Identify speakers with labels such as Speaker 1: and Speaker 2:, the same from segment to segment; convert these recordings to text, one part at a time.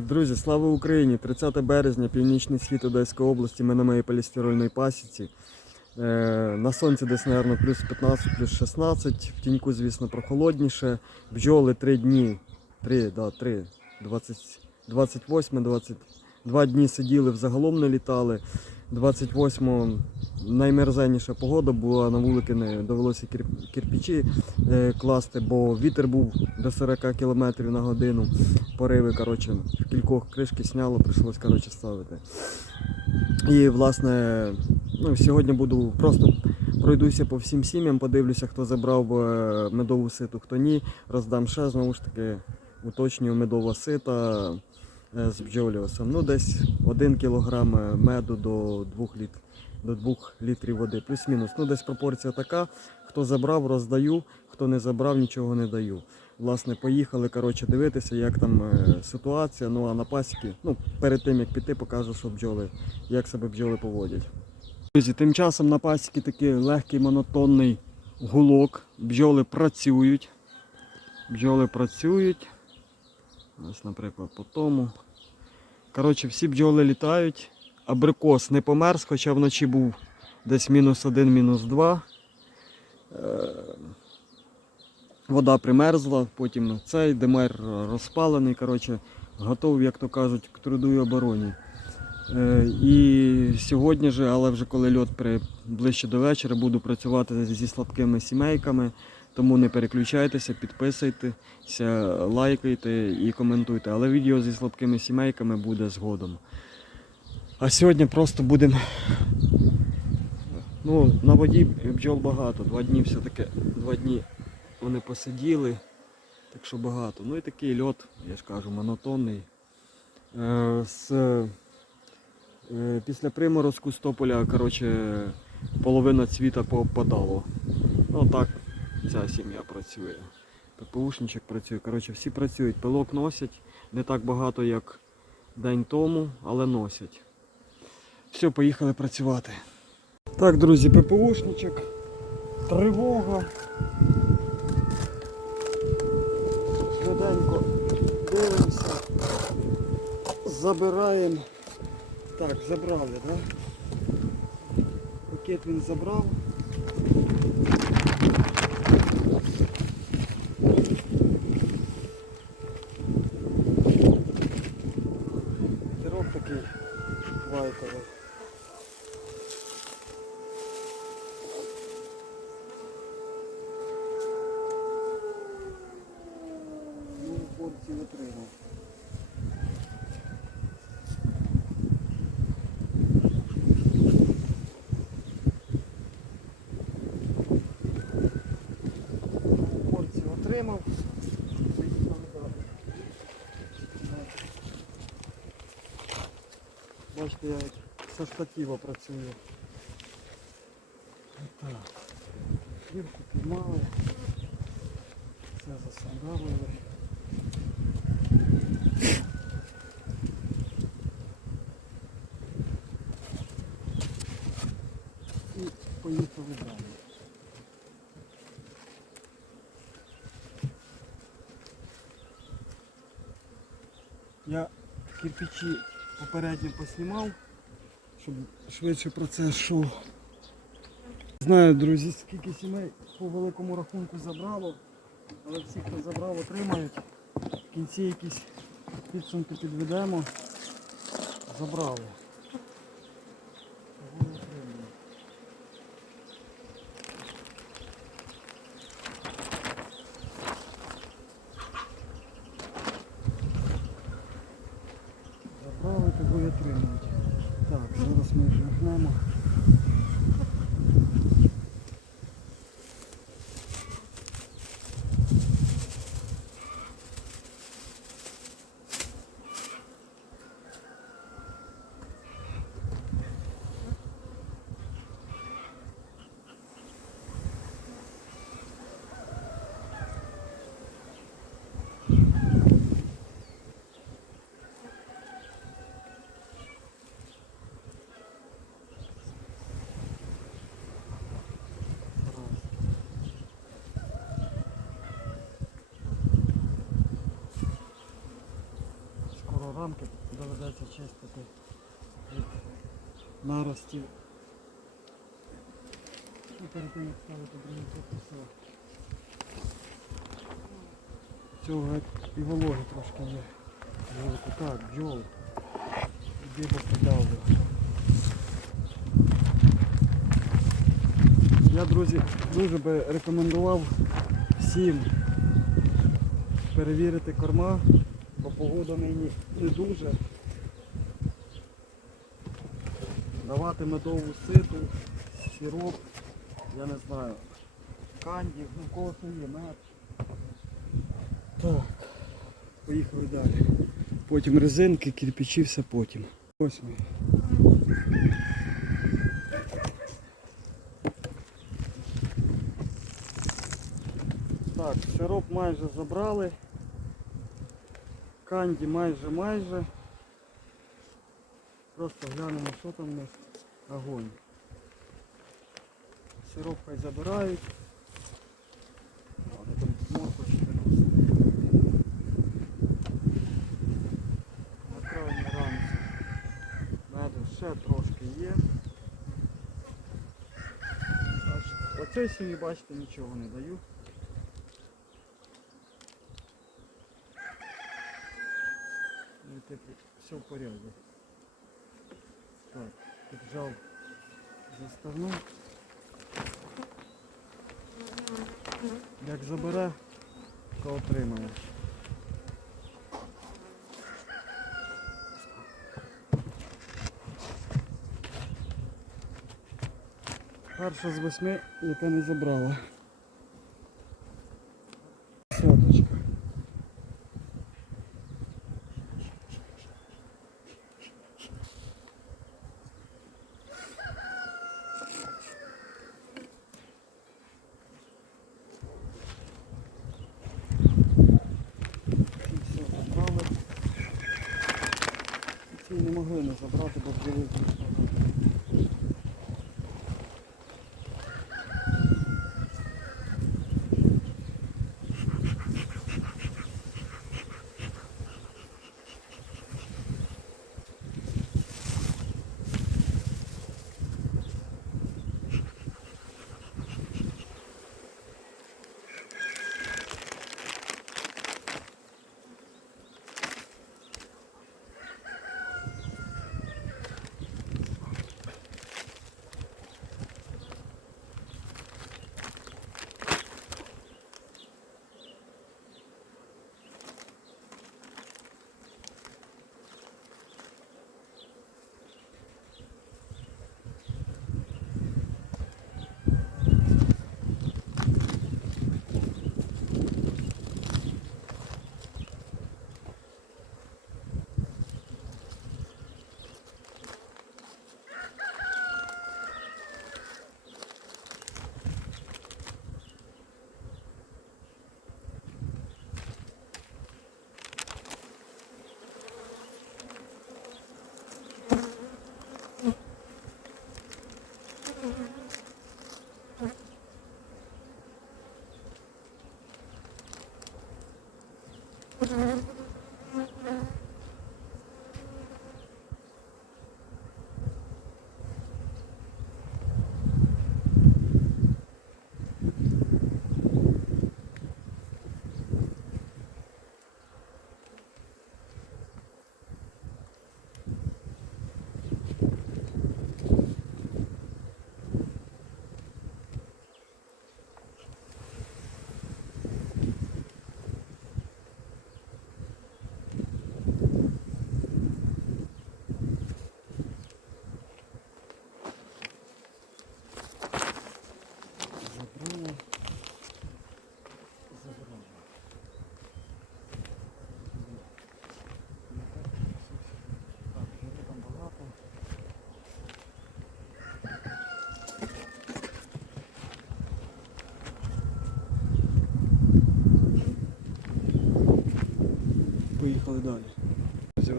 Speaker 1: Друзі, слава Україні! 30 березня, північний схід Одеської області, ми на моїй полістирольній пасіці. Е, на сонці десь, мабуть, плюс 15, плюс 16, в тіньку, звісно, прохолодніше. Бджоли 3 дні, 3, да, 3, 20, 28, 22 дні сиділи, взагалом не літали. 28 наймерзенніша погода була, на вулики не довелося кір- кирпичі е, класти, бо вітер був до 40 км на годину. Пориви, коротше, в кількох кришки сняло, прийшлось коротше, ставити. І, власне, ну, сьогодні буду просто пройдуся по всім сім'ям, подивлюся, хто забрав е, медову ситу, хто ні. Роздам ще, знову ж таки, уточнюю медова сита з бджоліосом. Ну, десь 1 кг меду до 2 літ, до 2 літрів води, плюс-мінус. Ну, десь пропорція така. Хто забрав, роздаю, хто не забрав, нічого не даю. Власне, поїхали коротше, дивитися, як там е, ситуація. Ну а на пасіки, ну, перед тим як піти, покажу, що бджоли, як себе бджоли поводять. Друзі, тим часом на пасіки такий легкий монотонний гулок. Бджоли працюють. Бджоли працюють. Ось, наприклад, по тому. Коротше, всі бджоли літають. Абрикос не померз, хоча вночі був десь мінус один, мінус два. Е, Вода примерзла, потім цей демер розпалений, коротше, готовий, як то кажуть, к труду і обороні. Е, І сьогодні же, але вже коли льот при ближче до вечора, буду працювати зі слабкими сімейками. Тому не переключайтеся, підписуйтеся, лайкайте і коментуйте. Але відео зі слабкими сімейками буде згодом. А сьогодні просто будемо. Ну, на воді бджол багато. Два дні все-таки, два дні вони посиділи, так що багато. Ну і такий льот, я ж кажу, монотонний. Е, з, е, після приморозку з тополя, коротше, половина цвіта попадало. Ну так ця сім'я працює. ППУшничок працює. Коротше, всі працюють. Пилок носять. Не так багато, як день тому, але носять. Все, поїхали працювати. Так, друзі, ППУшничок. Тривога. Швиденько дивимося. Забираємо. Так, забрали, так? Да? Пакет він забрав. Ну, порцію отримав. Порцію отримав. Поїхали далі. Бачите, я як со штатива працюю. Так. Кірку піймали. Це засандалили. І поїхали далі. Я кирпичі попередньо поснімав, щоб швидше процес йшов. Знаю, друзі, скільки сімей по великому рахунку забрало, але всі, хто забрав, отримають. В кінці якісь підсумки підведемо. Забрали. Доведеться чистити від наростів. І перед тим як ставити другий все. Цього і трошки є. Бджолку, так, бджол. Іди попадав. Я, друзі, дуже би рекомендував всім перевірити корма, бо погода нині не дуже. Давати медову ситу, сироп, я не знаю, канді, ну в кого є, мед. Так, поїхали далі. Потім резинки, кирпичі, все потім. Ось ми. Так, сироп майже забрали. Канді майже майже. Просто глянемо, що там у нас огонь. Сироп хай забирають. На крайній ранці. Меду ще трошки є. Оцей сім'ї, бачите, нічого не даю. Ну, все в порядку. Так, піджав заставну. Як забере, то отримає. Перша з восьми, яка не забрала. 嗯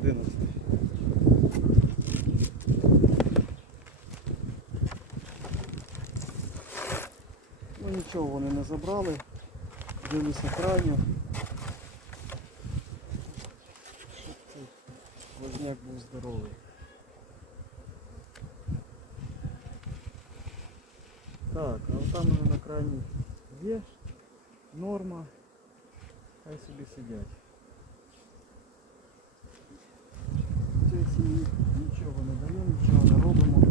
Speaker 1: 11. Ну нічого вони не забрали. Дивлюся крайню. Що це? Возняк був здоровий. Так, а там вони на крайній є норма. Хай собі сидять. Сім'ї нічого не даємо, нічого не робимо.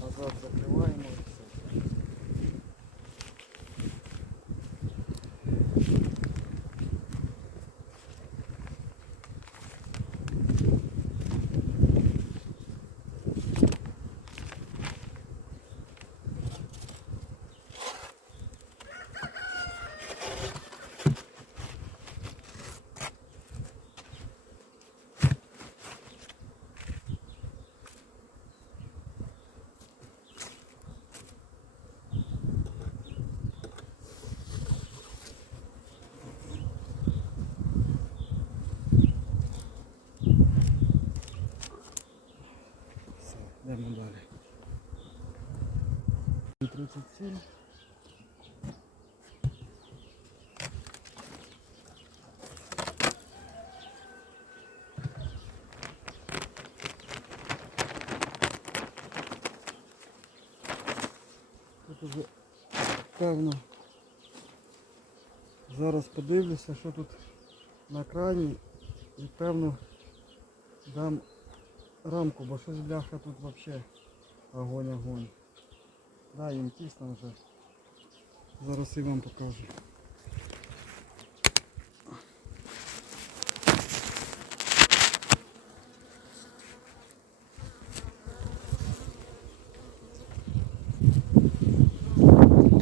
Speaker 1: Назад закриваємо і все. Все, йдемо далі. 37. Тут уже певно. Зараз подивлюся, що тут на крані і певно дам рамку, бо щось бляха тут взагалі огонь огонь. Да, їм тісно вже. Зараз і вам покажу.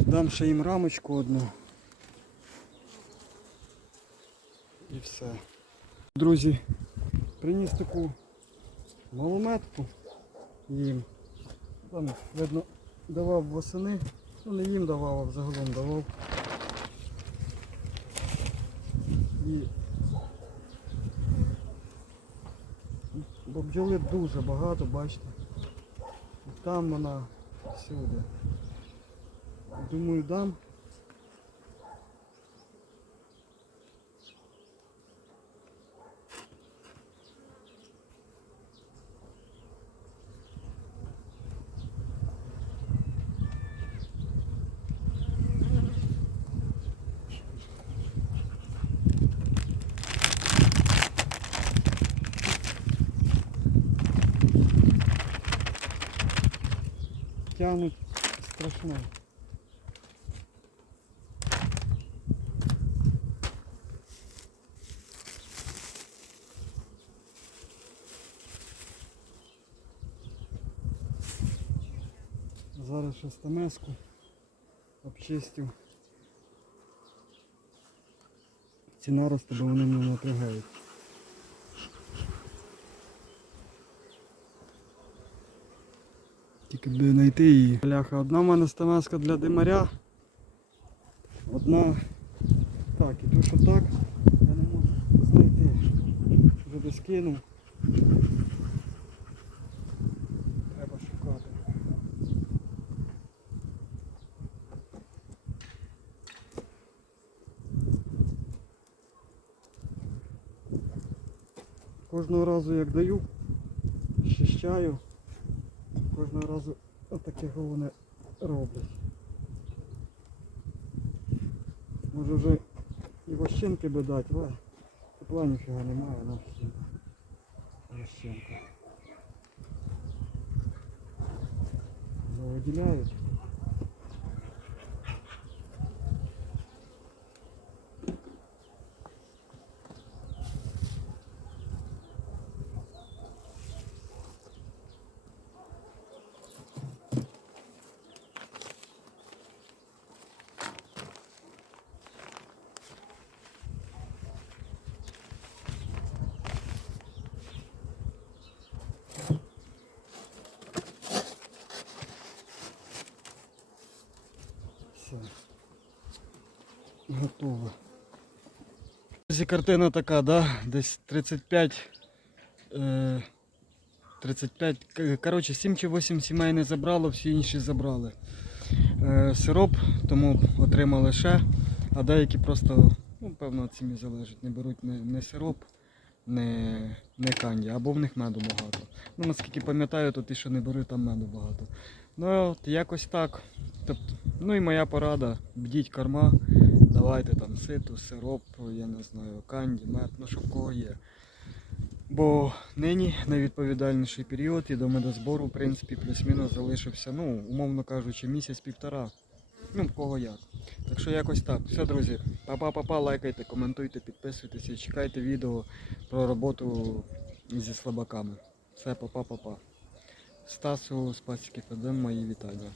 Speaker 1: Дам ще їм рамочку одну. І все. Друзі, приніс таку малометку їм. Там, видно, давав восени. Ну не їм давав, а взагалом давав. І бо бджоли дуже багато, бачите. І там вона всюди. Думаю, дам. Тянуть страшно. Зараз ще стамеску обчистив. Ці нарости, бо вони мене напрягають. Тільки би знайти її. Бляха, одна в мене стамеска для димаря. Одна. Так, і ту, що так, я не можу знайти. Вже десь кинув. Треба шукати. Кожного разу як даю, щищаю, кожного разу отаке вони роблять. Може вже і вощинки би дати, але тепла ніфіга немає, на вощинка. Виділяють. Все. Готово. Ось картина така, да? Десь 35. Е, 35. Коротше, 7 чи 8 сімей не забрало, всі інші забрали. Е, сироп, тому отримали ще, а деякі просто Ну, певно, сім'ї залежить. Не беруть не, не сироп, не, не канді, або в них меду багато. Ну, наскільки пам'ятаю, то ті, що не беруть, там меду багато. Ну, от якось так. Тобто, ну і моя порада, бдіть корма, давайте там ситу, сироп, я не знаю, канді, мед, ну що в кого є. Бо нині найвідповідальніший період і до медозбору, в принципі, плюс-мінус залишився, ну, умовно кажучи, місяць-півтора. Ну, в кого як. Так що якось так. Все, друзі. Па-па-па-па, лайкайте, коментуйте, підписуйтесь і чекайте відео про роботу зі слабаками. Все, па-па-па-па. Стасу з Пасіки ФДМ мої вітання.